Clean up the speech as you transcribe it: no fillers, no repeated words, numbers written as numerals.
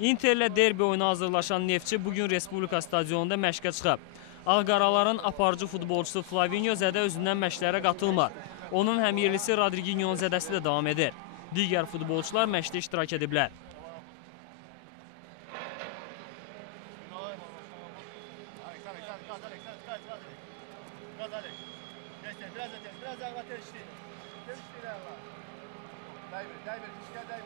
Interlə derbi oyuna hazırlaşan Neftçi bugün Respublika stadionunda məşqə çıxıb. Ağqaraların aparıcı futbolçusu Flavinho Zədə özündən məşqlərə qatılmır. Onun həmyerlisi Rodriguinho'nun zədəsi də davam edir. Digər futbolçular məşqdə iştirak ediblər. Biraz daha ateşli. Ateşli. Дай, дişler дай.